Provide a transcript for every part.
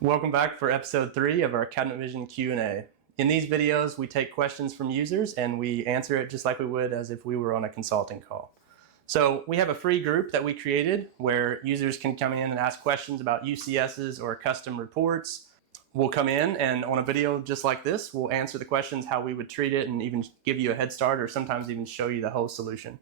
Welcome back for episode 3 of our Cabinet Vision Q&A. In these videos, we take questions from users and we answer it just like we would as if we were on a consulting call. So we have a free group that we created where users can come in and ask questions about UCSs or custom reports. We'll come in and on a video just like this, we'll answer the questions how we would treat it and even give you a head start or sometimes even show you the whole solution.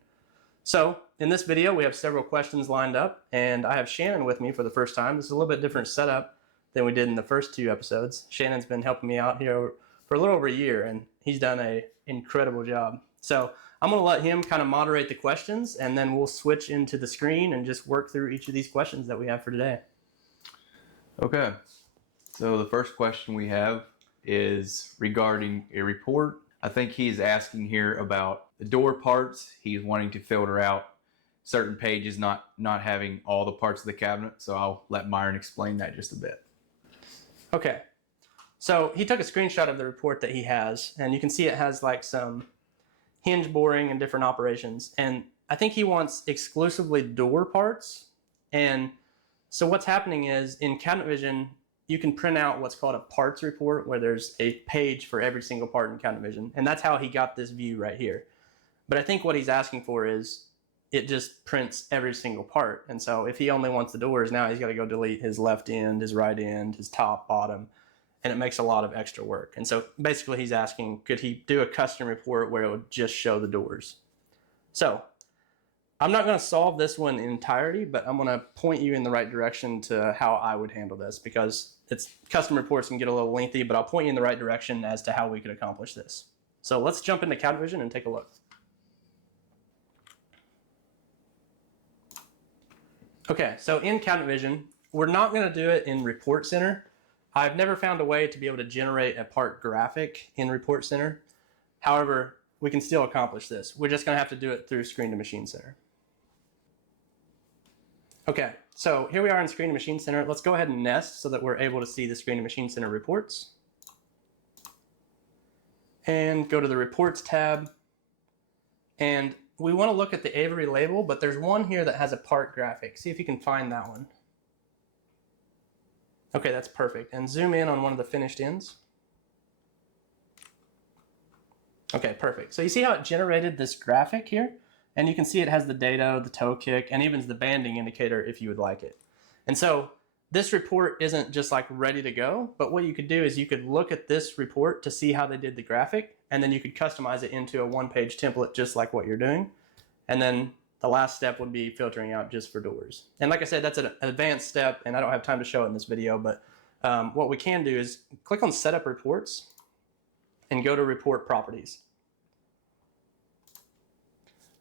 So in this video, we have several questions lined up and I have Shannon with me for the first time. This is a little bit different setup than we did in the first 2 episodes. Shannon's been helping me out here for a little over a year and he's done an incredible job. So I'm gonna let him kind of moderate the questions and then we'll switch into the screen and just work through each of these questions that we have for today. Okay, so the first question we have is regarding a report. I think he's asking here about the door parts. He's wanting to filter out certain pages not having all the parts of the cabinet. So I'll let Myron explain that just a bit. Okay, so he took a screenshot of the report that he has, and you can see it has like some hinge boring and different operations. And I think he wants exclusively door parts. And so what's happening is in Cabinet Vision, you can print out what's called a parts report where there's a page for every single part in Cabinet Vision. And that's how he got this view right here. But I think what he's asking for is it just prints every single part. And so if he only wants the doors, now he's got to go delete his left end, his right end, his top, bottom, and it makes a lot of extra work. And so basically he's asking, could he do a custom report where it would just show the doors? So I'm not going to solve this one in entirety, but I'm going to point you in the right direction to how I would handle this because it's custom reports can get a little lengthy, but I'll point you in the right direction as to how we could accomplish this. So let's jump into Cabinet Vision and take a look. Okay, so in Cabinet Vision, we're not going to do it in Report Center. I've never found a way to be able to generate a part graphic in Report Center. However, we can still accomplish this. We're just going to have to do it through Screen to Machine Center. Okay, so here we are in Screen to Machine Center. Let's go ahead and nest so that we're able to see the Screen to Machine Center reports. And go to the Reports tab. And we want to look at the Avery label, but there's one here that has a part graphic. See if you can find that one. Okay, that's perfect. And zoom in on one of the finished ends. Okay, perfect. So you see how it generated this graphic here? And you can see it has the dado, the toe kick, and even the banding indicator if you would like it. And so this report isn't just like ready to go, but what you could do is you could look at this report to see how they did the graphic, and then you could customize it into a one-page template just like what you're doing. And then the last step would be filtering out just for doors. And like I said, that's an advanced step, and I don't have time to show it in this video, but what we can do is click on Setup Reports and go to Report Properties.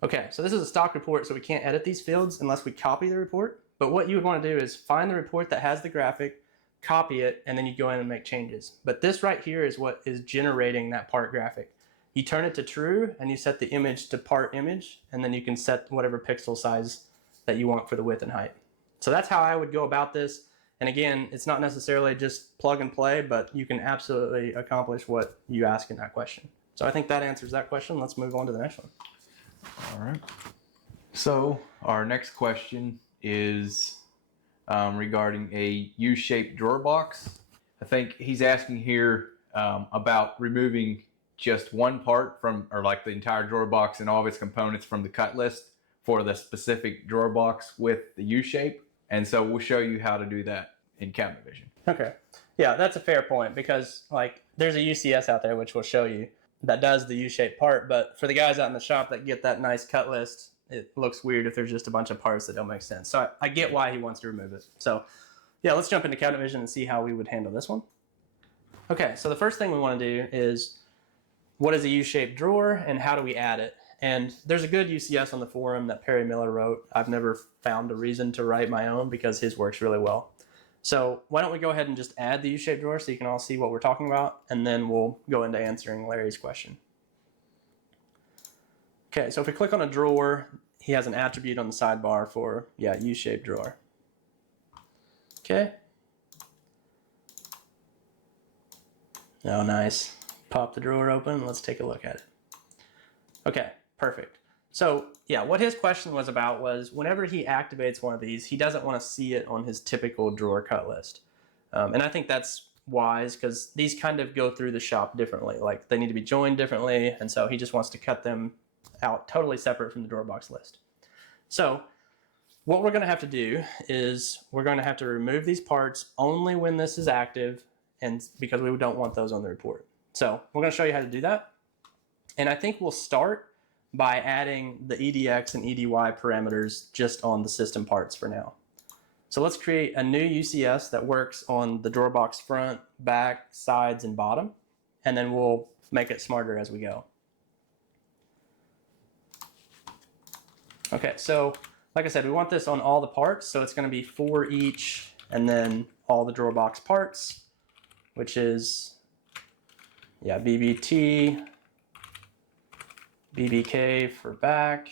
Okay, so this is a stock report, so we can't edit these fields unless we copy the report. But what you would want to do is find the report that has the graphic, copy it, and then you go in and make changes. But this right here is what is generating that part graphic. You turn it to true and you set the image to part image, and then you can set whatever pixel size that you want for the width and height. So that's how I would go about this. And again, it's not necessarily just plug and play, but you can absolutely accomplish what you ask in that question. So I think that answers that question. Let's move on to the next one. All right. So our next question is regarding a U-shaped drawer box. I think he's asking here about removing just one part from, or like the entire drawer box and all of its components from the cut list for the specific drawer box with the U-shape. And so we'll show you how to do that in Cabinet Vision. Okay. Yeah, that's a fair point because like there's a UCS out there which will show you that does the U-shaped part, but for the guys out in the shop that get that nice cut list, it looks weird if there's just a bunch of parts that don't make sense. So I get why he wants to remove it. So yeah, let's jump into Cabinet Vision and see how we would handle this one. Okay, so the first thing we want to do is what is a U-shaped drawer and how do we add it? And there's a good UCS on the forum that Perry Miller wrote. I've never found a reason to write my own because his works really well. So why don't we go ahead and just add the U-shaped drawer so you can all see what we're talking about, and then we'll go into answering Larry's question. Okay, so if we click on a drawer, he has an attribute on the sidebar for, yeah, U-shaped drawer. Okay. Oh, nice. Pop the drawer open. Let's take a look at it. Okay, perfect. So yeah, what his question was about was whenever he activates one of these, he doesn't want to see it on his typical drawer cut list. And I think that's wise because these kind of go through the shop differently. Like they need to be joined differently. And so he just wants to cut them out totally separate from the drawer box list. So what we're going to have to do is we're going to have to remove these parts only when this is active, and because we don't want those on the report. So we're going to show you how to do that. And I think we'll start by adding the EDX and EDY parameters just on the system parts for now. So let's create a new UCS that works on the drawer box front, back, sides, and bottom, and then we'll make it smarter as we go. Okay, so like I said, we want this on all the parts, so it's going to be for each, and then all the drawer box parts, which is, yeah, BBT, BBK for back,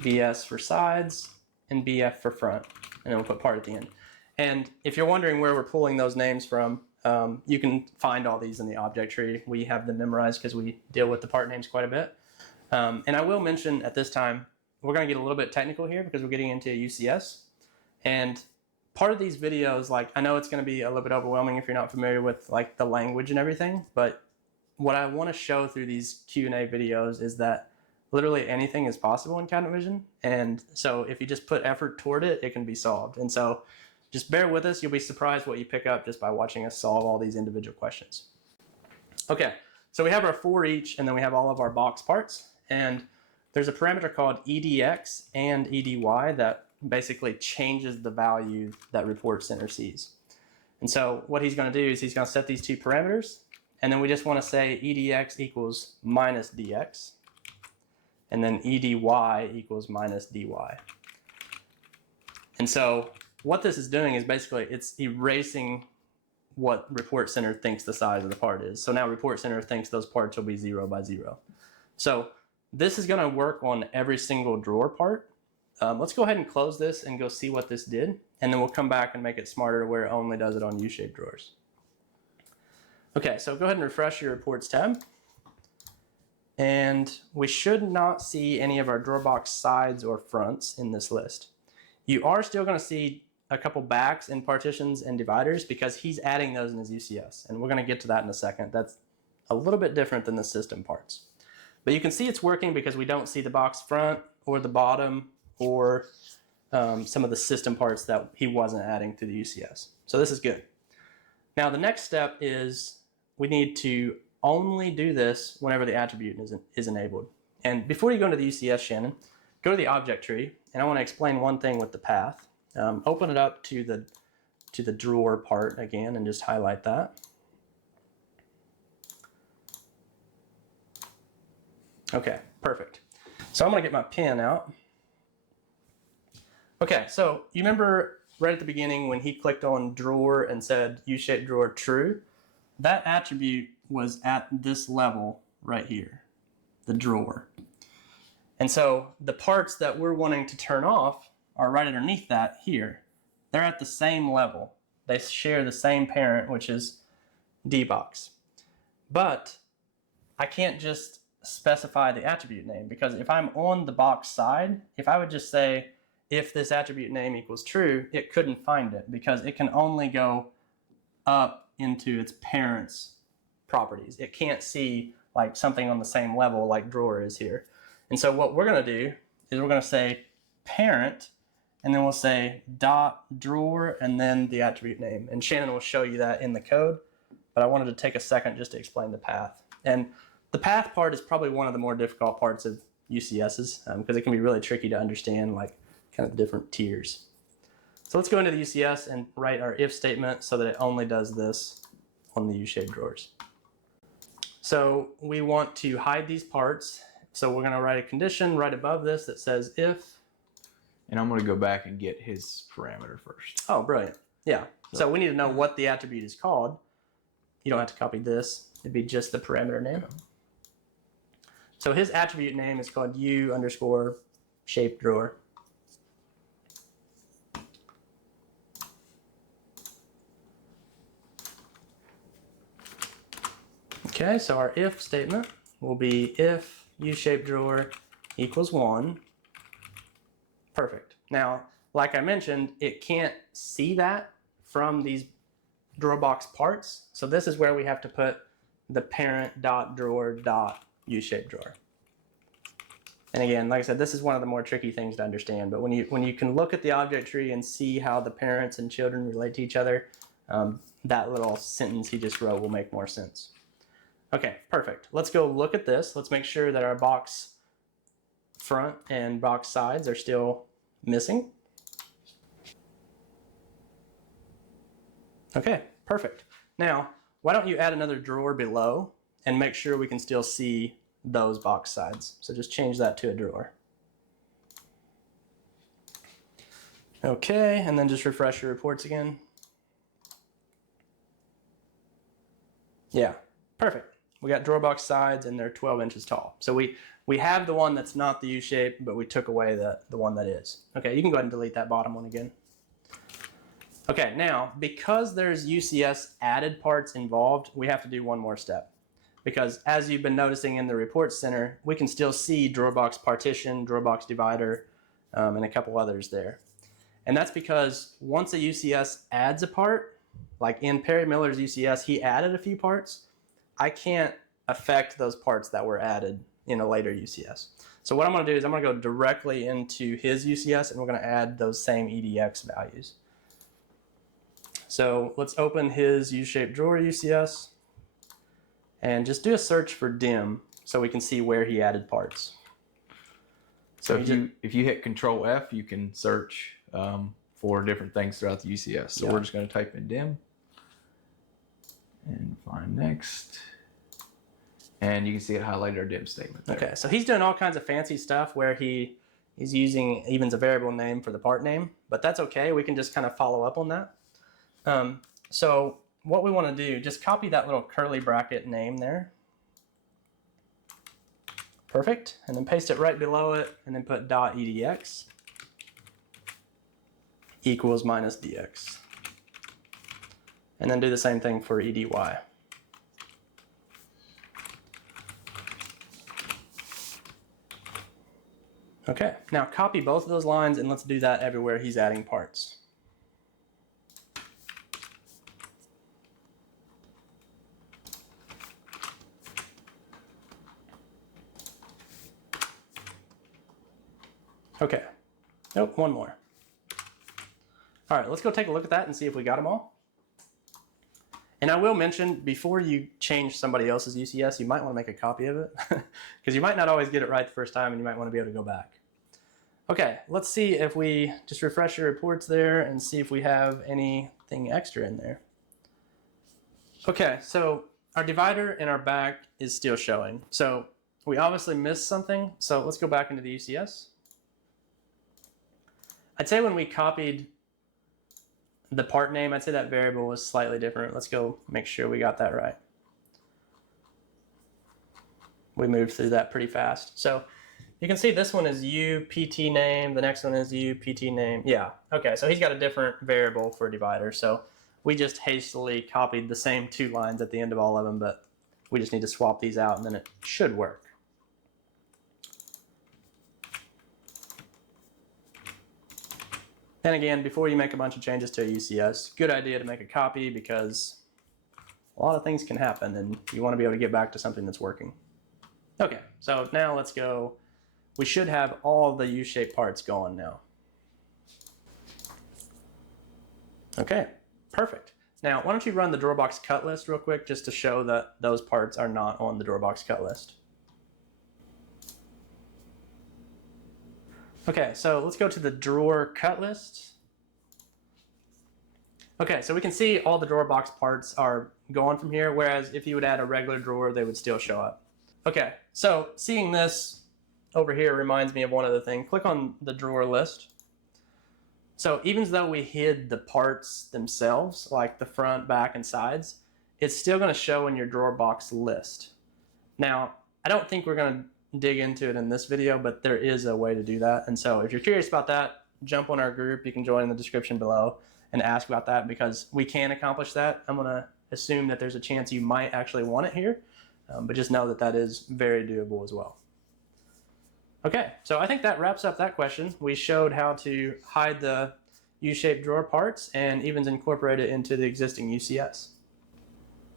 BS for sides, and BF for front, and then we'll put part at the end. And if you're wondering where we're pulling those names from, you can find all these in the object tree. We have them memorized because we deal with the part names quite a bit. And I will mention at this time, we're going to get a little bit technical here because we're getting into a UCS. And part of these videos, like I know it's going to be a little bit overwhelming if you're not familiar with like the language and everything, but what I want to show through these Q&A videos is that literally anything is possible in Cabinet Vision. And so if you just put effort toward it, it can be solved. And so just bear with us. You'll be surprised what you pick up just by watching us solve all these individual questions. Okay, so we have our for each, and then we have all of our box parts. And there's a parameter called EDX and EDY that basically changes the value that Report Center sees. And so what he's going to do is he's going to set these two parameters, and then we just want to say EDX equals minus DX, and then EDY equals minus DY. And so what this is doing is basically it's erasing what Report Center thinks the size of the part is. So now Report Center thinks those parts will be 0 by 0. So this is going to work on every single drawer part. Let's go ahead and close this and go see what this did, and then we'll come back and make it smarter where it only does it on U-shaped drawers. Okay, so go ahead and refresh your reports tab. And we should not see any of our drawer box sides or fronts in this list. You are still going to see a couple backs and partitions and dividers because he's adding those in his UCS. And we're going to get to that in a second. That's a little bit different than the system parts. But you can see it's working because we don't see the box front or the bottom or some of the system parts that he wasn't adding to the UCS. So this is good. Now the next step is we need to only do this whenever the attribute is enabled. And before you go into the UCS, Shannon, go to the object tree, and I want to explain one thing with the path. Open it up to the drawer part again and just highlight that. Okay, perfect. So I'm going to get my pen out. Okay, so you remember right at the beginning when he clicked on drawer and said U-shaped drawer true? That attribute was at this level right here, the drawer. And so the parts that we're wanting to turn off are right underneath that here. They're at the same level. They share the same parent, which is D-box. But I can't just specify the attribute name, because if I'm on the box side, if I would just say if this attribute name equals true, it couldn't find it because it can only go up into its parent's properties. It can't see like something on the same level like drawer is here. And so what we're going to do is we're going to say parent, and then we'll say dot drawer and then the attribute name. And Shannon will show you that in the code, but I wanted to take a second just to explain the path. And the path part is probably one of the more difficult parts of UCSs because it can be really tricky to understand like kind of the different tiers. So let's go into the UCS and write our if statement so that it only does this on the U-shaped drawers. So we want to hide these parts. So we're going to write a condition right above this that says if. And I'm going to go back and get his parameter first. Oh, brilliant. Yeah. So we need to know what the attribute is called. You don't have to copy this. It'd be just the parameter name. Okay. So his attribute name is called U_shaped drawer. Okay, so our if statement will be if U-shaped drawer equals 1. Perfect. Now, like I mentioned, it can't see that from these drawer box parts. So this is where we have to put the parent.drawer.uShape drawer. And again, like I said, this is one of the more tricky things to understand, but when you can look at the object tree and see how the parents and children relate to each other, that little sentence he just wrote will make more sense. Okay, perfect. Let's go look at this. Let's make sure that our box front and box sides are still missing. Okay, perfect. Now, why don't you add another drawer below and make sure we can still see those box sides. So just change that to a drawer. Okay, and then just refresh your reports again. Yeah, perfect. We got drawer box sides and they're 12 inches tall. So we have the one that's not the U shape, but we took away the one that is. Okay, you can go ahead and delete that bottom one again. Okay, now, because there's UCS added parts involved, we have to do one more step. Because as you've been noticing in the report center, we can still see drawer box partition, drawer box divider, and a couple others there. And that's because once a UCS adds a part, like in Perry Miller's UCS, he added a few parts. I can't affect those parts that were added in a later UCS. So what I'm going to do is I'm going to go directly into his UCS and we're going to add those same EDX values. So let's open his U-shaped drawer UCS and just do a search for dim so we can see where he added parts. So if you hit Control F, you can search for different things throughout the UCS. So we're just going to type in dim and find next. And you can see it highlighted our dim statement there. Okay, so he's doing all kinds of fancy stuff where he's using even a variable name for the part name, but that's okay. We can just kind of follow up on that. So what we want to do, just copy that little curly bracket name there. Perfect. And then paste it right below it and then put .edx equals minus dx. And then do the same thing for edy. Okay, now copy both of those lines and let's do that everywhere he's adding parts. Okay, nope, one more. All right, let's go take a look at that and see if we got them all. And I will mention, before you change somebody else's UCS, you might want to make a copy of it because you might not always get it right the first time and you might want to be able to go back. Okay, let's see if we just refresh your reports there and see if we have anything extra in there. Okay, so our divider in our back is still showing. So we obviously missed something. So let's go back into the UCS. I'd say when we copied the part name, I'd say that variable was slightly different. Let's go make sure we got that right. We moved through that pretty fast. So you can see this one is UPT name, the next one is UPT name. Yeah, okay, so he's got a different variable for divider. So we just hastily copied the same two lines at the end of all of them, but we just need to swap these out and then it should work. And again, before you make a bunch of changes to a UCS, good idea to make a copy because a lot of things can happen and you want to be able to get back to something that's working. Okay, so now let's go. We should have all the U-shaped parts going now. Okay, perfect. Now, why don't you run the drawer box cut list real quick just to show that those parts are not on the drawer box cut list. Okay, so let's go to the drawer cut list. Okay, so we can see all the drawer box parts are going from here, whereas if you would add a regular drawer, they would still show up. Okay, so seeing this over here reminds me of one other thing. Click on the drawer list. So even though we hid the parts themselves, like the front, back, and sides, it's still going to show in your drawer box list. Now, I don't think we're going to dig into it in this video, but there is a way to do that. And so if you're curious about that, jump on our group. You can join in the description below and ask about that because we can accomplish that. I'm going to assume that there's a chance you might actually want it here, but just know that that is very doable as well. Okay, so I think that wraps up that question. We showed how to hide the U-shaped drawer parts and even incorporate it into the existing UCS.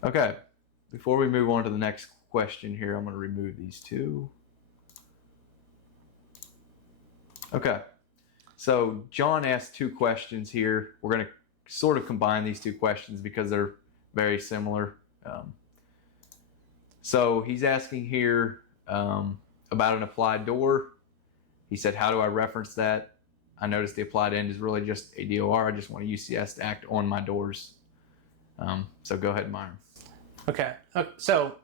Okay, before we move on to the next question here, I'm going to remove these two. Okay, so John asked two questions here. We're going to sort of combine these two questions because they're very similar. So he's asking here about an applied door. He said, how do I reference that? I noticed the applied end is really just a DOR. I just want a UCS to act on my doors. So go ahead, Myron. Okay, so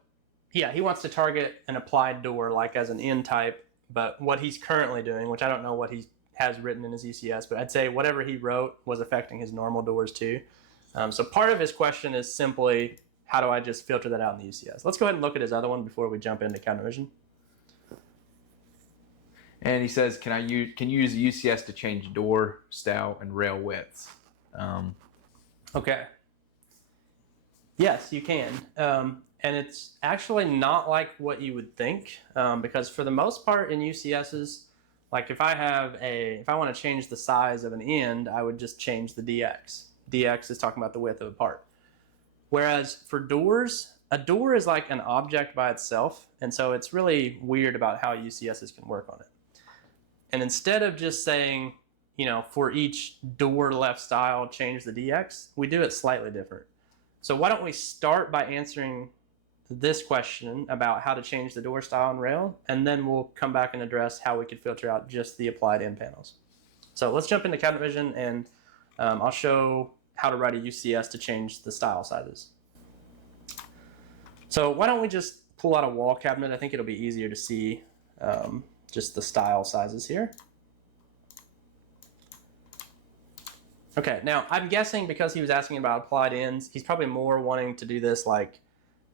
yeah, he wants to target an applied door like as an end type, but what he's currently doing, which I don't know what he has written in his UCS, but I'd say whatever he wrote was affecting his normal doors too. So part of his question is simply, how do I just filter that out in the UCS? Let's go ahead and look at his other one before we jump into counter vision. And he says, can you use the UCS to change door, stile, and rail widths? Okay. Yes, you can. And it's actually not like what you would think, because for the most part in UCSs, like if I want to change the size of an end, I would just change the DX. DX is talking about the width of a part. Whereas for doors, a door is like an object by itself, and so it's really weird about how UCSs can work on it. And instead of just saying, for each door left stile, change the DX, we do it slightly different. So why don't we start by answering this question about how to change the door stile and rail, and then we'll come back and address how we could filter out just the applied end panels. So let's jump into counter vision, and I'll show how to write a UCS to change the stile sizes. So why don't we just pull out a wall cabinet? I think it'll be easier to see just the stile sizes here. Okay, now I'm guessing because he was asking about applied ends, he's probably more wanting to do this like,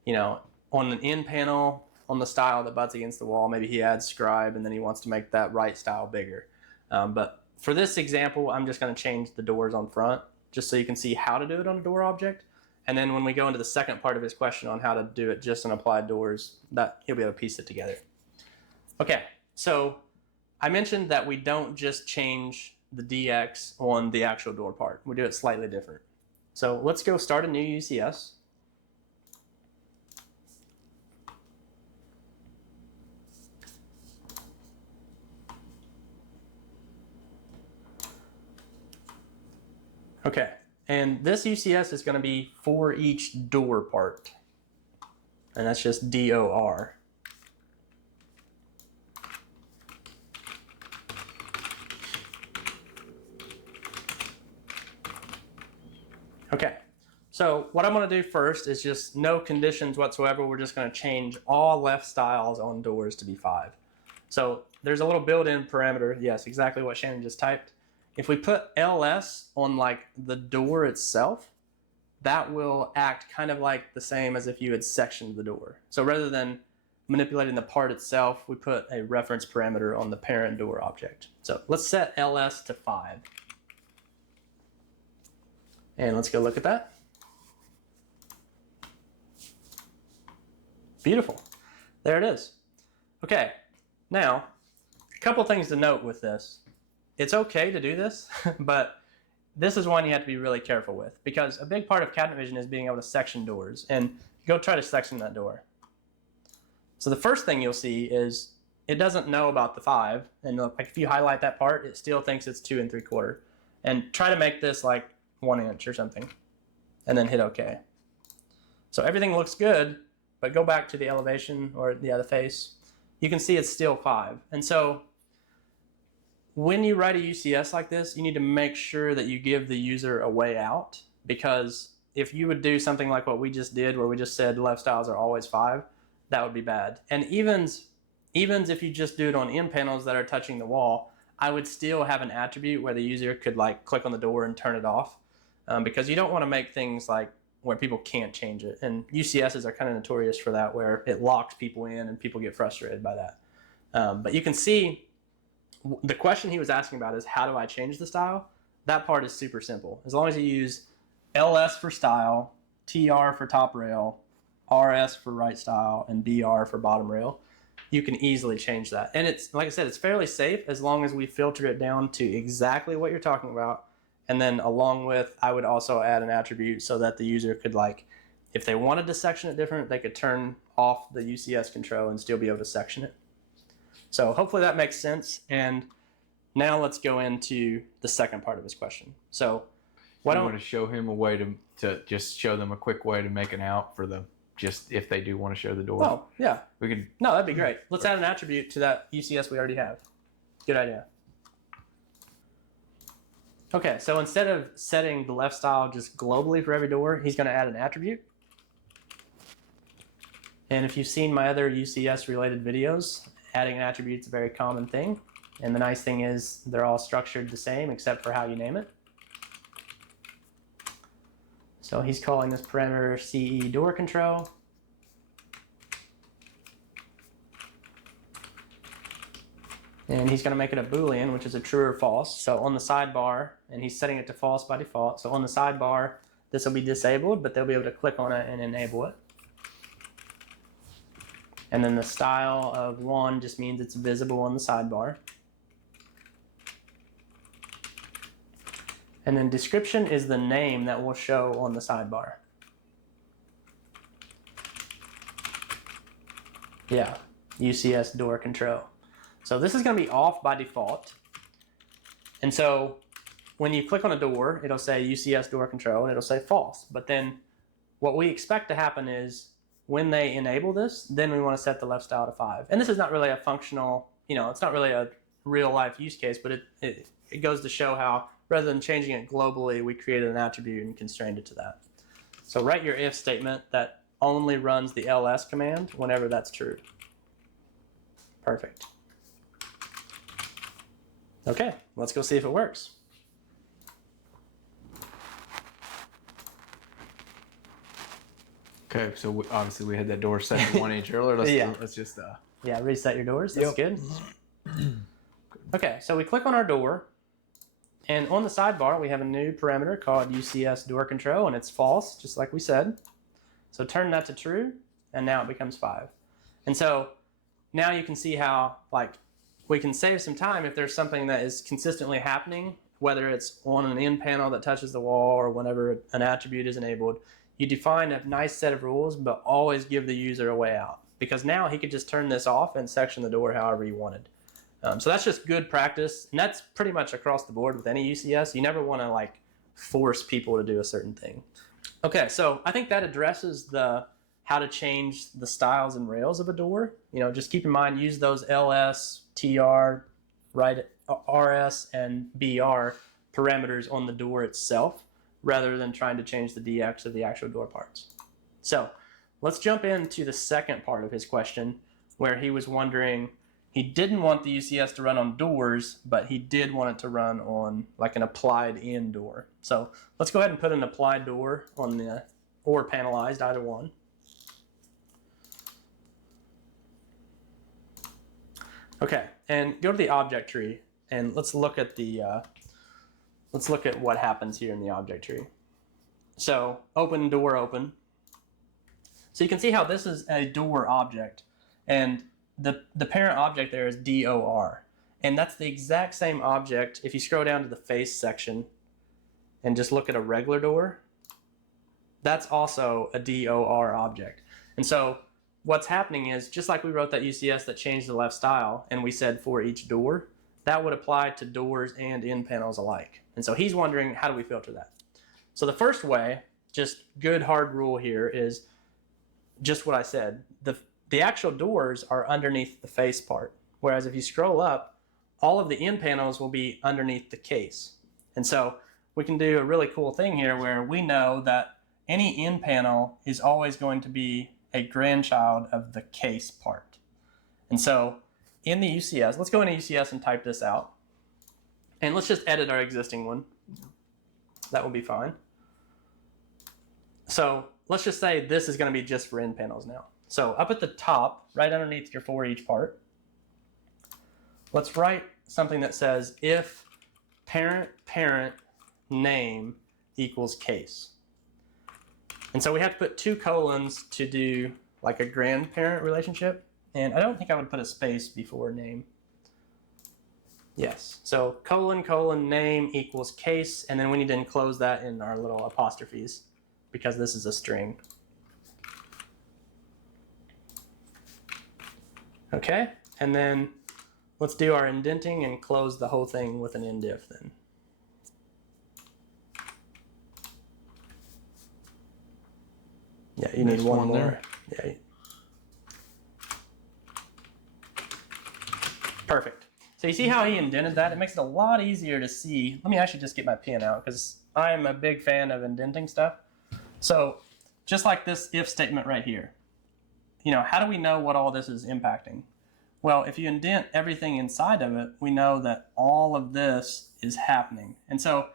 on an end panel on the stile that butts against the wall. Maybe he adds scribe and then he wants to make that right stile bigger. But for this example, I'm just going to change the doors on front just so you can see how to do it on a door object. And then when we go into the second part of his question on how to do it just on applied doors, that he'll be able to piece it together. Okay, so I mentioned that we don't just change the DX on the actual door part. We do it slightly different. So let's go start a new UCS. Okay, and this UCS is going to be for each door part, and that's just DOR. Okay, so what I'm going to do first is just no conditions whatsoever. We're just going to change all left stiles on doors to be 5. So there's a little built-in parameter. Yes, exactly what Shannon just typed. If we put LS on like the door itself, that will act kind of like the same as if you had sectioned the door. So rather than manipulating the part itself, we put a reference parameter on the parent door object. So let's set LS to 5. And let's go look at that. Beautiful. There it is. Okay, now a couple things to note with this. It's okay to do this, but this is one you have to be really careful with, because a big part of cabinet vision is being able to section doors, and go try to section that door. So the first thing you'll see is it doesn't know about the 5, and like if you highlight that part, it still thinks it's 2 3/4. And try to make this like 1 inch or something, and then hit OK. So everything looks good, but go back to the elevation or the face. You can see it's still 5, and so when you write a UCS like this, you need to make sure that you give the user a way out, because if you would do something like what we just did, where we just said left stiles are always 5, that would be bad. And evens if you just do it on end panels that are touching the wall, I would still have an attribute where the user could like click on the door and turn it off, because you don't want to make things like where people can't change it. And UCSs are kind of notorious for that, where it locks people in and people get frustrated by that. But you can see the question he was asking about is, how do I change the stile? That part is super simple. As long as you use LS for stile, TR for top rail, RS for right stile, and BR for bottom rail, you can easily change that. And it's, like I said, it's fairly safe as long as we filter it down to exactly what you're talking about And then along with, I would also add an attribute so that the user could, like, if they wanted to section it different, they could turn off the UCS control and still be able to section it. So hopefully that makes sense. And now let's go into the second part of his question. So why don't want to show him a way to just show them a quick way to make an out for the, just if they do want to show the door. Oh, yeah. We could. No, that'd be great. Let's add an attribute to that UCS we already have. Good idea. Okay, so instead of setting the left style just globally for every door, he's going to add an attribute. And if you've seen my other UCS related videos, adding an attribute is a very common thing. And the nice thing is they're all structured the same except for how you name it. So he's calling this parameter CE door control. And he's going to make it a Boolean, which is a true or false. So on the sidebar, and he's setting it to false by default. So on the sidebar, this will be disabled, but they'll be able to click on it and enable it. And then the style of 1 just means it's visible on the sidebar. And then description is the name that will show on the sidebar. Yeah, UCS door control. So this is going to be off by default. And so when you click on a door, it'll say UCS door control and it'll say false. But then what we expect to happen is when they enable this, then we want to set the left style to 5. And this is not really a functional, it's not really a real life use case, but it goes to show how rather than changing it globally, we created an attribute and constrained it to that. So write your if statement that only runs the ls command whenever that's true. Perfect. Okay, let's go see if it works. Okay, so obviously we had that door set to 1 inch earlier. Let's just yeah, reset your doors. That's good. Okay, so we click on our door, and on the sidebar we have a new parameter called UCS door control, and it's false, just like we said. So turn that to true, and now it becomes 5. And so now you can see how we can save some time if there's something that is consistently happening, whether it's on an in panel that touches the wall or whenever an attribute is enabled. You define a nice set of rules, but always give the user a way out, because now he could just turn this off and section the door however he wanted. So that's just good practice, and that's pretty much across the board with any UCS. You never want to force people to do a certain thing. Okay, so I think that addresses the how to change the styles and rails of a door. Just keep in mind, use those LS, TR, right, RS, and BR parameters on the door itself, rather than trying to change the DX of the actual door parts. So let's jump into the second part of his question, where he was wondering, he didn't want the UCS to run on doors, but he did want it to run on an applied in door. So let's go ahead and put an applied door on the, or panelized, either one. Okay, and go to the object tree, and let's look at what happens here in the object tree. So open door open. So you can see how this is a door object, and the parent object there is DOR, and that's the exact same object. If you scroll down to the face section and just look at a regular door, that's also a DOR object. And so what's happening is, just like we wrote that UCS that changed the left style, and we said for each door, that would apply to doors and in panels alike. And so he's wondering, how do we filter that? So the first way, just good hard rule here, is just what I said. The actual doors are underneath the face part, whereas if you scroll up, all of the in panels will be underneath the case. And so we can do a really cool thing here where we know that any in panel is always going to be a grandchild of the case part. And so in the UCS, let's go into UCS and type this out. And let's just edit our existing one. That will be fine. So let's just say this is going to be just for in panels now. So up at the top, right underneath your for each part, let's write something that says if parent name equals case. And so we have to put 2 colons to do a grandparent relationship. And I don't think I would put a space before name. Yes. So colon name equals case, and then we need to enclose that in our little apostrophes because this is a string. Okay, and then let's do our indenting and close the whole thing with an indif then. Yeah, you need one more. There. Yeah. Perfect. So you see how he indented that? It makes it a lot easier to see. Let me actually just get my pen out because I'm a big fan of indenting stuff. So just like this if statement right here, how do we know what all this is impacting? Well, if you indent everything inside of it, we know that all of this is happening. And so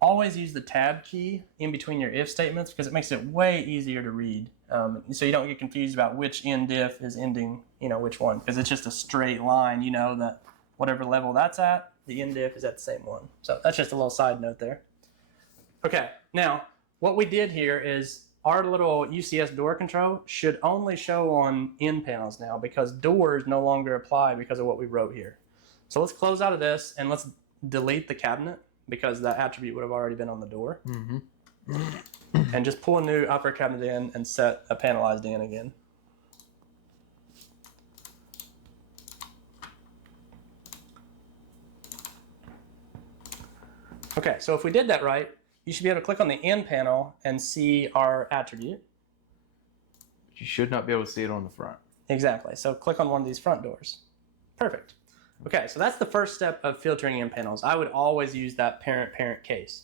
always use the tab key in between your if statements because it makes it way easier to read. So you don't get confused about which end if is ending, which one, because it's just a straight line. You know that whatever level that's at, the end if is at the same one. So that's just a little side note there. Okay, now what we did here is our little UCS door control should only show on end panels now because doors no longer apply because of what we wrote here. So let's close out of this and let's delete the cabinet because that attribute would have already been on the door. And just pull a new upper cabinet in and set a panelized in again. Okay, so if we did that right, you should be able to click on the end panel and see our attribute. You should not be able to see it on the front. Exactly. So click on one of these front doors. Perfect. Okay, so that's the first step of filtering in panels. I would always use that parent-parent case.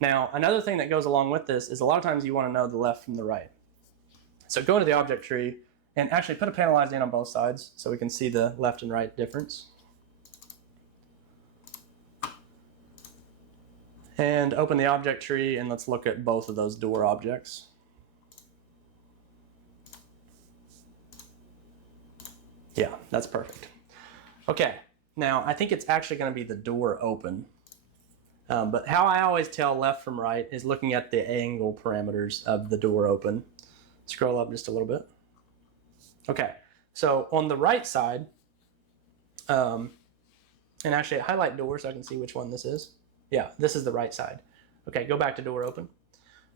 Now, another thing that goes along with this is a lot of times you want to know the left from the right. So go into the object tree and actually put a panelized in on both sides so we can see the left and right difference. And open the object tree and let's look at both of those door objects. Yeah, that's perfect. Okay, now I think it's actually going to be the door open. But how I always tell left from right is looking at the angle parameters of the door open. Scroll up just a little bit. Okay, so on the right side, and actually highlight door so I can see which one this is. Yeah, this is the right side. Okay, go back to door open.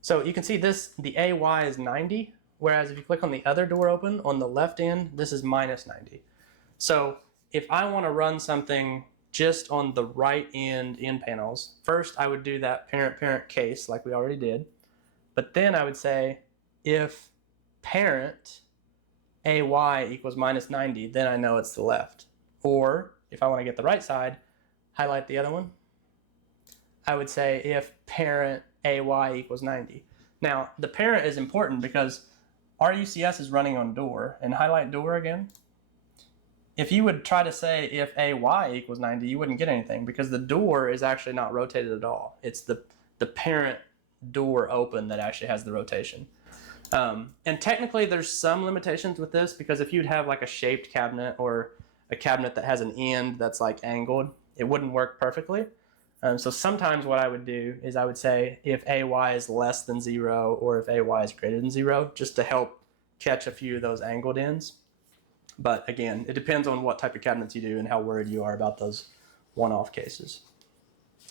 So you can see this, the AY is 90, whereas if you click on the other door open on the left end, this is minus 90. So if I want to run something just on the right end panels, first I would do that parent-parent case like we already did. But then I would say if parent AY equals minus 90, then I know it's the left. Or if I want to get the right side, highlight the other one. I would say if parent AY equals 90. Now, the parent is important because our UCS is running on door, and highlight door again. If you would try to say if AY equals 90, you wouldn't get anything because the door is actually not rotated at all. It's the parent door open that actually has the rotation. And technically there's some limitations with this because if you'd have like a shaped cabinet or a cabinet that has an end that's like angled, it wouldn't work perfectly. So sometimes what I would do is I would say if AY is less than 0 or if AY is greater than 0, just to help catch a few of those angled ends. But again, it depends on what type of cabinets you do and how worried you are about those one-off cases.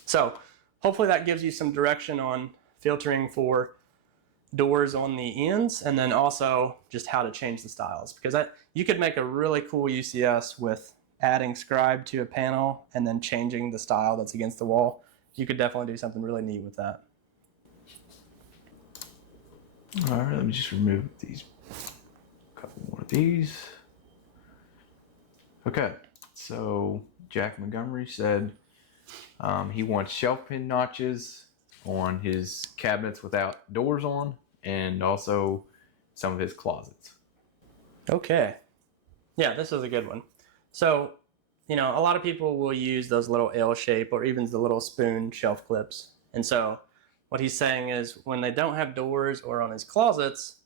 So hopefully that gives you some direction on filtering for doors on the ends and then also just how to change the styles. Because you could make a really cool UCS with adding scribe to a panel and then changing the style that's against the wall. You could definitely do something really neat with that. All right, let me just remove these, a couple more of these. Okay, so Jack Montgomery said he wants shelf pin notches on his cabinets without doors on and also some of his closets. Okay. Yeah, this is a good one. So, a lot of people will use those little L shape or even the little spoon shelf clips. And so what he's saying is when they don't have doors or on his closets,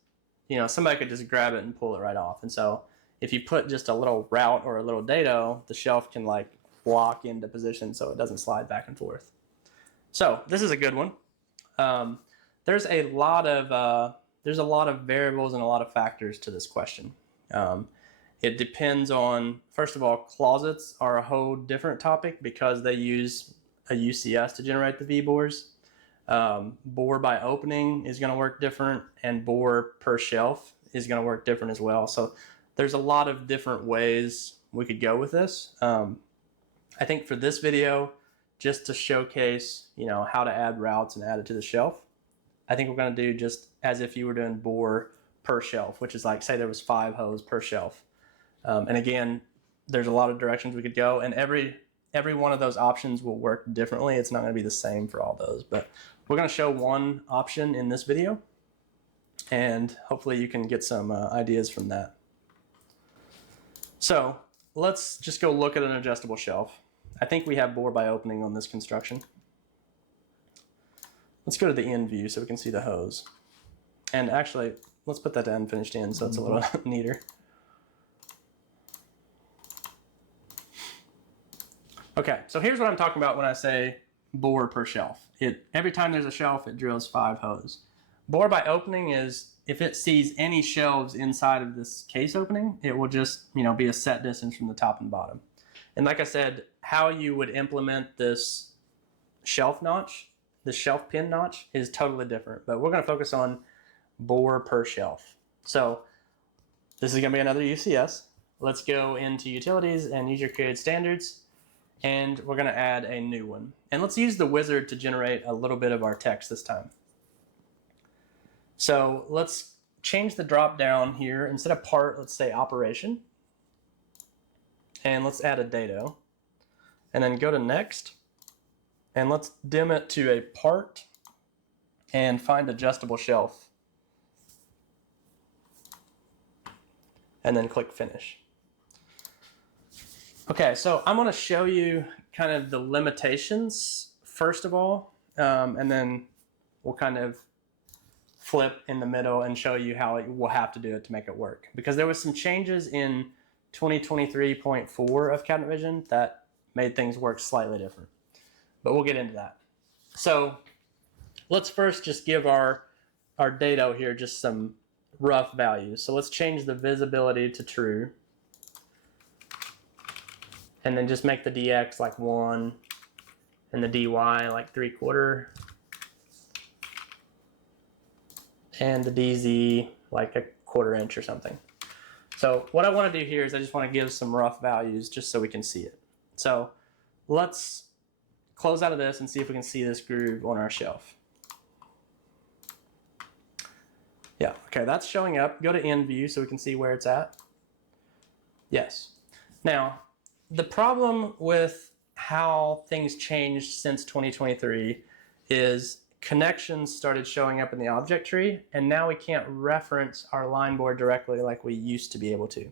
somebody could just grab it and pull it right off. And so if you put just a little route or a little dado, the shelf can like lock into position so it doesn't slide back and forth. So this is a good one. There's a lot of variables and a lot of factors to this question. It depends on, first of all, closets are a whole different topic because they use a UCS to generate the V-bores. Bore by opening is going to work different, and bore per shelf is going to work different as well. So there's a lot of different ways we could go with this. I think for this video, just to showcase, how to add routes and add it to the shelf, I think we're going to do just as if you were doing bore per shelf, which is like, say there was 5 hose per shelf. And again, there's a lot of directions we could go, and every one of those options will work differently. It's not going to be the same for all those, but we're going to show one option in this video, and hopefully you can get some ideas from that. So let's just go look at an adjustable shelf. I think we have bore by opening on this construction. Let's go to the end view so we can see the hose. And actually, let's put that to unfinished end so it's a little neater. Okay, so here's what I'm talking about when I say bore per shelf. Every time there's a shelf, it drills 5 hose. Bore by opening is if it sees any shelves inside of this case opening, it will just be a set distance from the top and bottom. And like I said, how you would implement this shelf notch, the shelf pin notch, is totally different. But we're going to focus on bore per shelf. So this is going to be another UCS. Let's go into utilities and user created standards. And we're going to add a new one. And let's use the wizard to generate a little bit of our text this time. So let's change the drop down here. Instead of part, let's say operation. And let's add a dado. And then go to next. And let's dim it to a part and find adjustable shelf. And then click finish. Okay, so I'm going to show you kind of the limitations first of all, and then we'll kind of flip in the middle and show you how we'll have to do it to make it work. Because there was some changes in 2023.4 of Cabinet Vision that made things work slightly different. But we'll get into that. So let's first just give our dado here just some rough values. So let's change the visibility to true. And then just make the DX like 1 and the DY like 3/4. And the DZ like 1/4 inch or something. So what I want to do here is I just want to give some rough values just so we can see it. So let's close out of this and see if we can see this groove on our shelf. Yeah, okay, that's showing up. Go to end view so we can see where it's at. Yes. Now, the problem with how things changed since 2023 is connections started showing up in the object tree, and now we can't reference our line board directly like we used to be able to.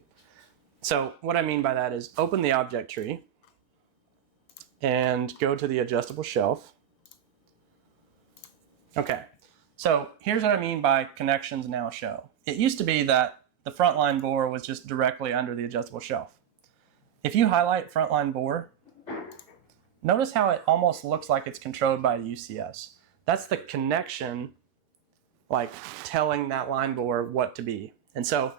So what I mean by that is open the object tree and go to the adjustable shelf. Okay, so here's what I mean by connections now show. It used to be that the frontline bore was just directly under the adjustable shelf. If you highlight frontline bore, notice how it almost looks like it's controlled by a UCS. That's the connection, like telling that line bore what to be. And so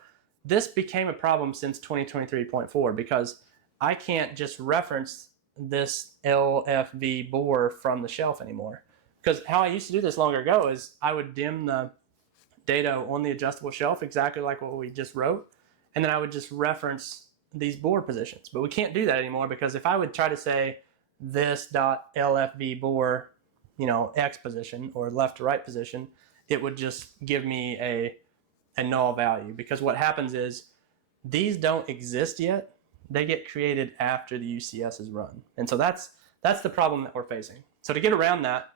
this became a problem since 2023.4 because I can't just reference this LFV bore from the shelf anymore. Because how I used to do this longer ago is I would dim the dado on the adjustable shelf exactly like what we just wrote, and then I would just reference these bore positions. But we can't do that anymore because if I would try to say this dot LFV bore, X position or left to right position, it would just give me a null value, because what happens is these don't exist yet. They get created after the UCS is run. And so that's the problem that we're facing. So to get around that,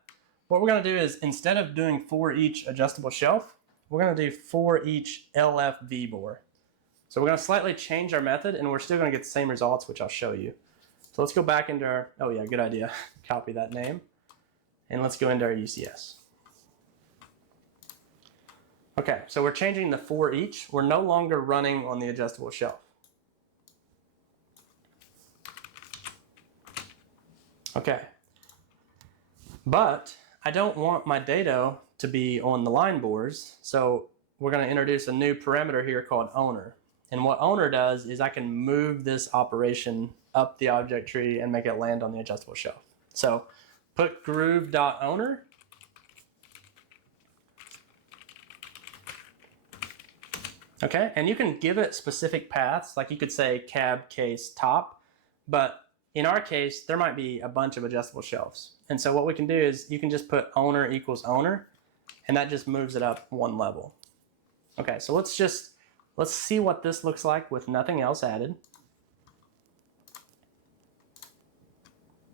what we're going to do is instead of doing for each adjustable shelf, we're going to do for each LFV bore. So we're going to slightly change our method, and we're still going to get the same results, which I'll show you. So let's go back into our, oh yeah, good idea. Copy that name. And let's go into our UCS. Okay, so we're changing the for each. We're no longer running on the adjustable shelf. Okay. But I don't want my dado to be on the line bores, so we're going to introduce a new parameter here called owner. And what owner does is I can move this operation up the object tree and make it land on the adjustable shelf. So put groove.owner. Okay, and you can give it specific paths, like you could say cab case top, but in our case, there might be a bunch of adjustable shelves. And so what we can do is you can just put owner equals owner, and that just moves it up one level. Okay, so let's see what this looks like with nothing else added.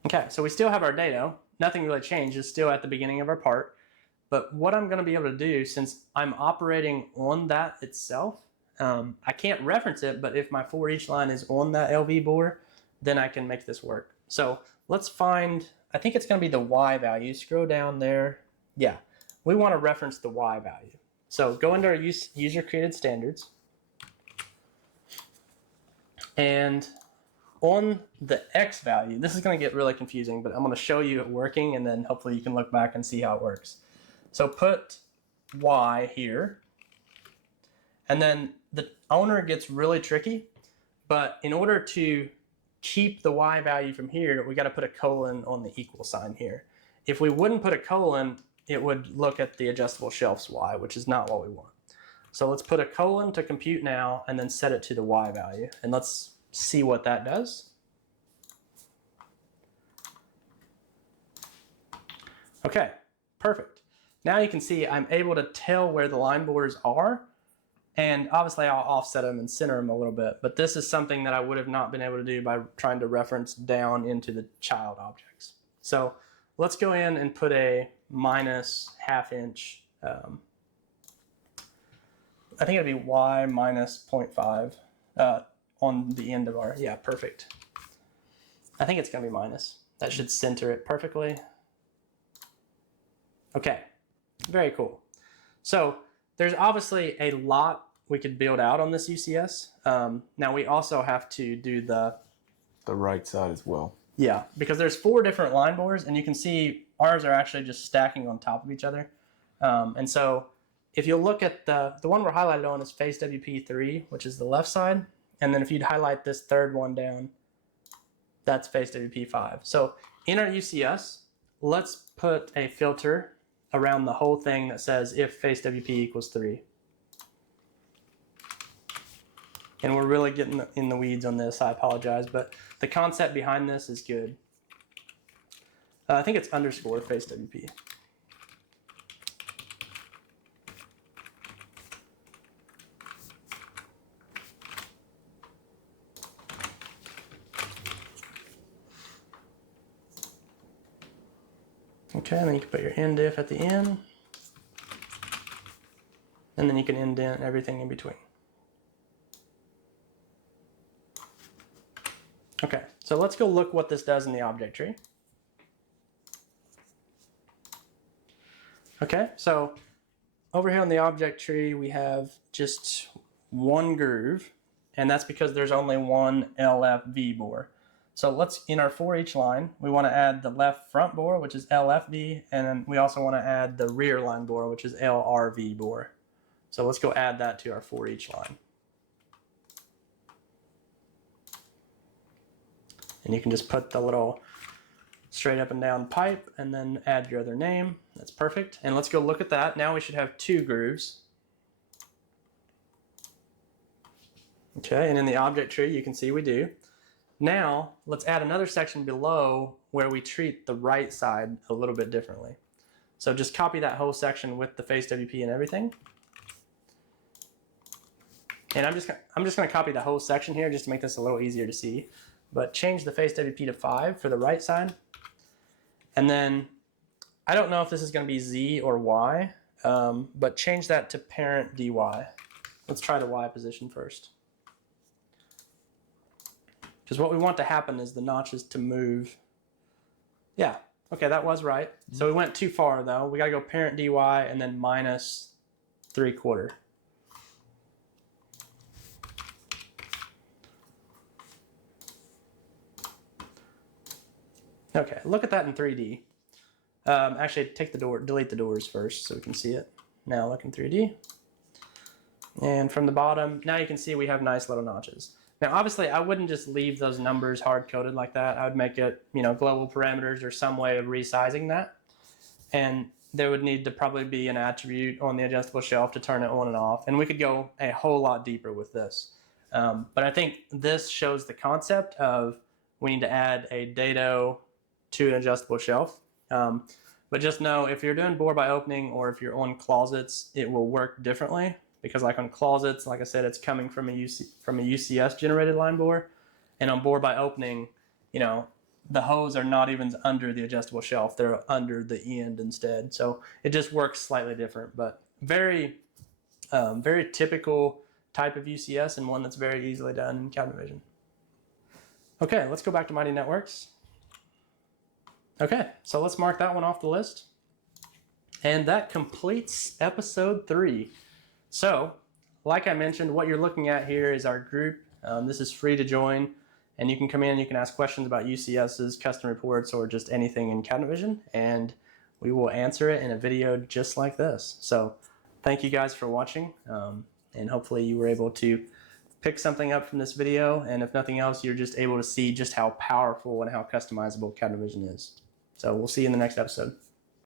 Okay, so we still have our dado. Nothing really changed, it's still at the beginning of our part. But what I'm gonna be able to do, since I'm operating on that itself, I can't reference it, but if my for each line is on that LV bore, then I can make this work. So let's find, I think it's gonna be the Y value. Scroll down there. Yeah, we wanna reference the Y value. So go into our user created standards. And on the X value, this is gonna get really confusing, but I'm gonna show you it working and then hopefully you can look back and see how it works. So put Y here, and then the owner gets really tricky, but in order to keep the Y value from here, we gotta put a colon on the equal sign here. If we wouldn't put a colon, it would look at the adjustable shelves Y, which is not what we want. So let's put a colon to compute now and then set it to the Y value. And let's see what that does. Okay, perfect. Now you can see I'm able to tell where the line borders are, and obviously I'll offset them and center them a little bit, but this is something that I would have not been able to do by trying to reference down into the child objects. So let's go in and put a minus ½ inch, I think it'd be Y minus 0.5 on the end of our, yeah, perfect. I think it's gonna be minus. That should center it perfectly. Okay. Very cool. So there's obviously a lot we could build out on this UCS. Now we also have to do the right side as well. Yeah, because there's 4 different line bores, and you can see ours are actually just stacking on top of each other. And so if you look at the one we're highlighted on is face WP3, which is the left side. And then if you'd highlight this third one down, that's face WP5. So in our UCS, let's put a filter around the whole thing that says if face WP equals 3. And we're really getting in the weeds on this, I apologize, but the concept behind this is good. I think it's underscore face WP. Okay, and then you can put your end if at the end. And then you can indent everything in between. Okay, so let's go look what this does in the object tree. Okay, so over here on the object tree, we have just one groove, and that's because there's only one LFV bore. So let's, in our for each line, we want to add the left front bore, which is LFV, and then we also want to add the rear line bore, which is LRV bore. So let's go add that to our for each line. And you can just put the little straight up and down pipe and then add your other name. That's perfect. And let's go look at that. Now we should have 2 grooves. Okay, and in the object tree, you can see we do. Now, let's add another section below where we treat the right side a little bit differently. So just copy that whole section with the face WP and everything. And I'm just going to copy the whole section here just to make this a little easier to see. But change the face WP to 5 for the right side. And then, I don't know if this is going to be Z or Y, but change that to parent DY. Let's try the Y position first. Because what we want to happen is the notches to move. Yeah, okay, that was right. So we went too far though. We gotta go parent dy and then minus 3/4. Okay, look at that in 3D. Actually, take the door, delete the doors first so we can see it. Now look in 3D. And from the bottom, now you can see we have nice little notches. Now, obviously, I wouldn't just leave those numbers hard-coded like that. I would make it, global parameters or some way of resizing that. And there would need to probably be an attribute on the adjustable shelf to turn it on and off. And we could go a whole lot deeper with this. But I think this shows the concept of we need to add a dado to an adjustable shelf. But just know if you're doing bore by opening or if you're on closets, it will work differently. Because like on closets, like I said, it's coming from a UCS generated line bore. And on bore by opening, the hose are not even under the adjustable shelf. They're under the end instead. So it just works slightly different, but very, very typical type of UCS and one that's very easily done in cabinet vision. Okay, let's go back to Mighty Networks. Okay, so let's mark that one off the list. And that completes episode 3. So, like I mentioned, what you're looking at here is our group. This is free to join, and you can come in and you can ask questions about UCSs, custom reports, or just anything in cabinet vision, and we will answer it in a video just like this. So, thank you guys for watching, and hopefully you were able to pick something up from this video, and if nothing else, you're just able to see just how powerful and how customizable cabinet vision is. So, we'll see you in the next episode.